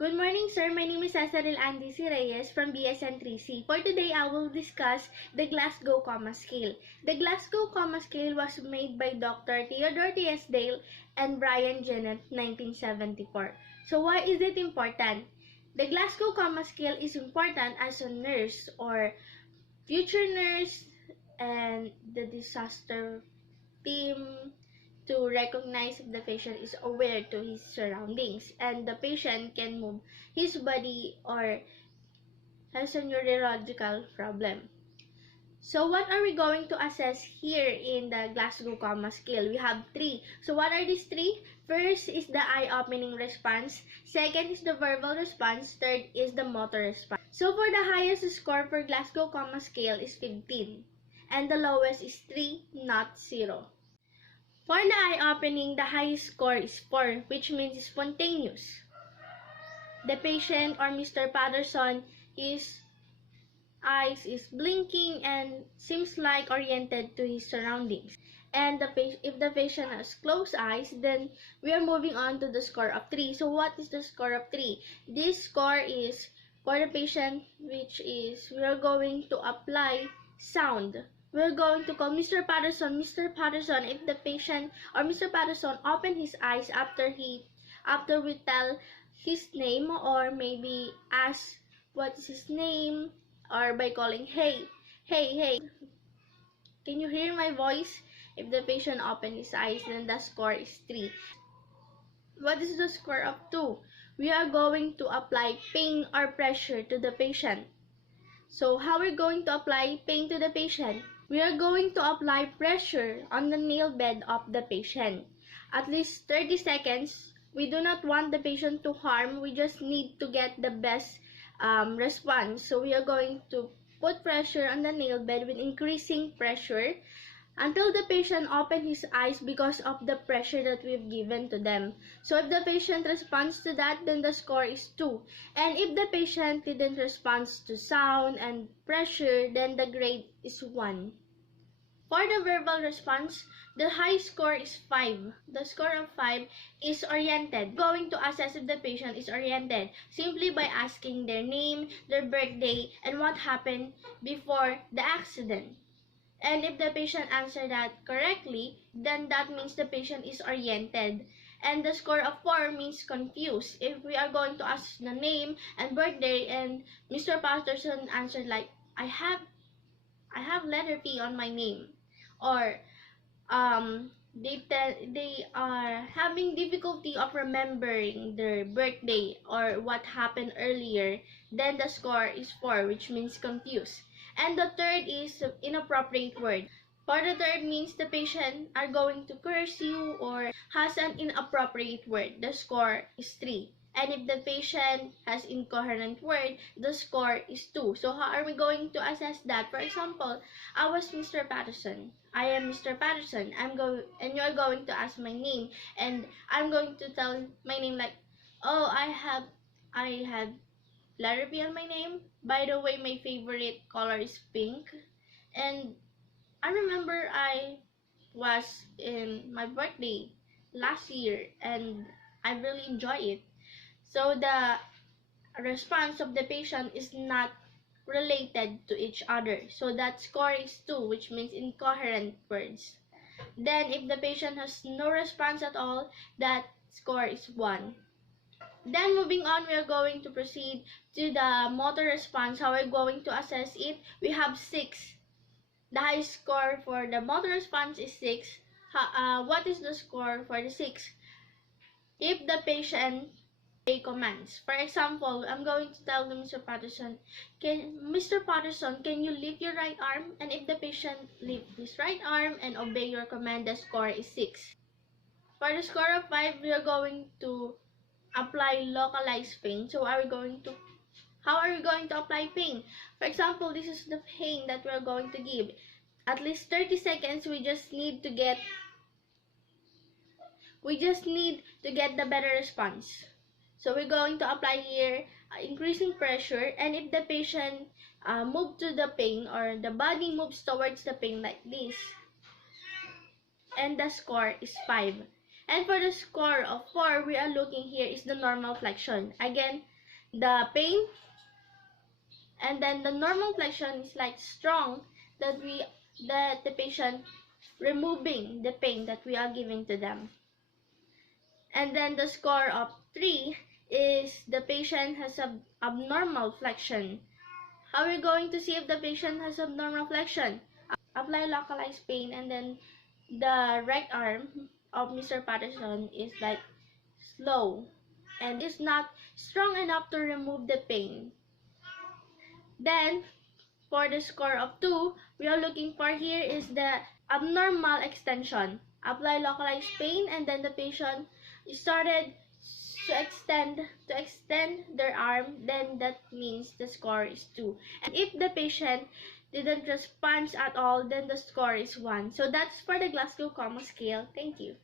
Good morning, sir. My name is Cez Reyes from BSN 3C. For today, I will discuss the Glasgow Coma Scale. The Glasgow Coma Scale was made by Dr. Theodore Dale and Brian Jennett, 1974. So why is it important? The Glasgow Coma Scale is important as a nurse or future nurse and the disaster team to recognize if the patient is aware to his surroundings and the patient can move his body or has a neurological problem. So what are we going to assess here in the Glasgow Coma Scale? We have three. So what are these three? First is the eye-opening response. Second is the verbal response. Third is the motor response. So for the highest score for Glasgow Coma Scale is 15. And the lowest is 3, not 0. For the eye-opening, the highest score is 4, which means spontaneous. The patient or Mr. Patterson, his eyes is blinking and seems like oriented to his surroundings. And if the patient has closed eyes, then we are moving on to the score of 3. So what is the score of 3? This score is for the patient, which is we are going to apply sound. We're going to call Mr. Patterson. Mr. Patterson, if the patient or Mr. Patterson open his eyes after we tell his name or maybe ask what is his name or by calling hey, can you hear my voice? If the patient open his eyes, then the score is 3. What is the score of 2? We are going to apply pain or pressure to the patient. So how we're going to apply pain to the patient? We are going to apply pressure on the nail bed of the patient. At least 30 seconds. We do not want the patient to harm. We just need to get the best response. So we are going to put pressure on the nail bed with increasing pressure until the patient open his eyes because of the pressure that we've given to them. So if the patient responds to that, then the score is 2. And if the patient didn't respond to sound and pressure, then the grade is 1. For the verbal response, the high score is 5. The score of 5 is oriented. We're going to assess if the patient is oriented simply by asking their name, their birthday, and what happened before the accident. And if the patient answered that correctly, then that means the patient is oriented. And the score of 4 means confused. If we are going to ask the name and birthday and Mr. Patterson answered like, I have letter P on my name. Or they are having difficulty of remembering their birthday or what happened earlier, then the score is 4, which means confused. And the third is inappropriate word. For the third means the patient are going to curse you or has an inappropriate word. The score is 3. And if the patient has incoherent word, the score is 2. So how are we going to assess that? For example, I was Mr. Patterson. I am Mr. Patterson. And you are going to ask my name, and I'm going to tell my name like, oh, I had letter B on my name. By the way, my favorite color is pink. And I remember I was in my birthday last year and I really enjoy it. So the response of the patient is not related to each other. So that score is 2, which means incoherent words. Then if the patient has no response at all, that score is 1. Then moving on, we are going to proceed to the motor response. How we're going to assess it? We have 6. The high score for the motor response is 6. What is the score for the 6? If the patient obey commands. For example, I'm going to tell Mr. Patterson, Mr. Patterson, can you lift your right arm? And if the patient lifts his right arm and obey your command, the score is 6. For the score of 5, we are going to apply localized pain. So how are we going to apply pain? For example, this is the pain that we are going to give. At least 30 seconds, we just need to get the better response. So we're going to apply here increasing pressure, and if the patient move to the pain or the body moves towards the pain like this, and the score is 5. And for the score of 4, we are looking here is the normal flexion. Again, the pain, and then the normal flexion is like strong, that the patient removing the pain that we are giving to them. And then the score of 3 is the patient has a abnormal flexion. How are we going to see if the patient has abnormal flexion? Apply localized pain, and then the right arm of Mr. Patterson is like slow and is not strong enough to remove the pain. Then for the score of 2, we are looking for here is the abnormal extension. Apply localized pain, and then the patient started to extend their arm, then that means the score is 2. And if the patient didn't respond at all, then the score is 1. So that's for the Glasgow Coma Scale. Thank you.